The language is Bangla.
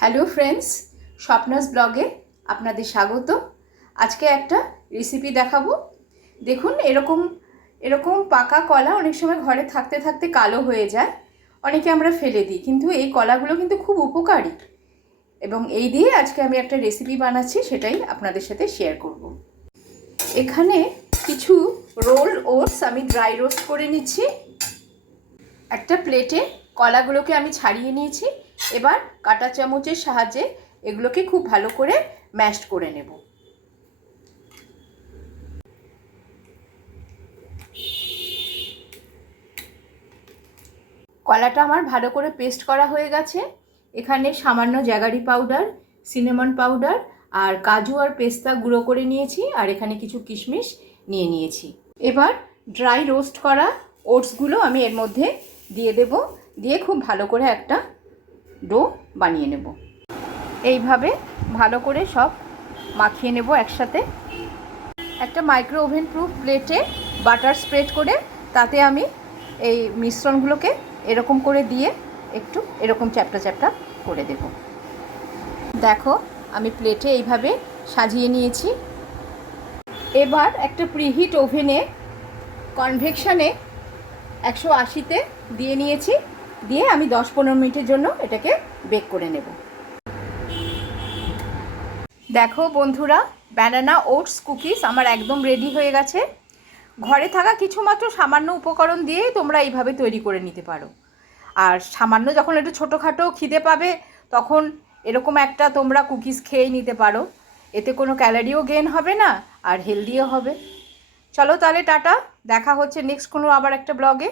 হ্যালো ফ্রেন্ডস, স্বপ্নাস ব্লগে আপনাদের স্বাগত। আজকে একটা রেসিপি দেখাবো। দেখুন, এরকম এরকম পাকা কলা অনেক সময় ঘরে থাকতে থাকতে কালো হয়ে যায়, অনেকে আমরা ফেলে দিই, কিন্তু এই কলাগুলো কিন্তু খুব উপকারী এবং এই দিয়ে আজকে আমি একটা রেসিপি বানাচ্ছি, সেটাই আপনাদের সাথে শেয়ার করব। এখানে কিছু রোল ওটস আমি ড্রাই রোস্ট করে নিচ্ছি। একটা প্লেটে কলাগুলোকে আমি ছাড়িয়ে নিয়েছি। এবার কাঁটা চামচের সাহায্যে এগুলোকে খুব ভালো করে ম্যাশড করে নেব। কলাটা আমার ভালো করে পেস্ট করা হয়ে গেছে। এখানে সামান্য জ্যাগারি পাউডার, সিনামন পাউডার আর কাজু আর পেস্তা গুঁড়ো করে নিয়েছি, আর এখানে কিছু কিশমিশ নিয়ে নিয়েছি। এবার ড্রাই রোস্ট করা ওটসগুলো আমি এর মধ্যে দিয়ে দেব, দিয়ে খুব ভালো করে একটা ডো বানিয়ে নেব। এইভাবে ভালো করে সব মাখিয়ে নেব একসাথে। একটা মাইক্রো ওভেন প্রুফ প্লেটে বাটার স্প্রেড করে তাতে আমি এই মিশ্রণগুলোকে এরকম করে দিয়ে একটু এরকম চ্যাপটা চ্যাপটা করে দেব। দেখো, আমি প্লেটে এইভাবে সাজিয়ে নিয়েছি। এবার একটা প্রিহিট ওভেনে কনভেকশনে 180-তে দিয়ে নিয়েছি, দিয়ে আমি 10-15 মিনিটের জন্য এটাকে বেক করে নেব। দেখো বন্ধুরা, ব্যানানা ওটস কুকিজ আমার একদম রেডি হয়ে গেছে। ঘরে থাকা কিছু মাত্র সামান্য উপকরণ দিয়েই তোমরা এইভাবে তৈরি করে নিতে পারো। আর সামান্য যখন একটু ছোটোখাটো খিদে পাবে, তখন এরকম একটা তোমরা কুকিজ খেয়েই নিতে পারো। এতে কোনো ক্যালোরিও গেইন হবে না, আর হেলদিও হবে। চলো তাহলে টাটা, দেখা হচ্ছে নেক্সট কোনো আবার একটা ব্লগে।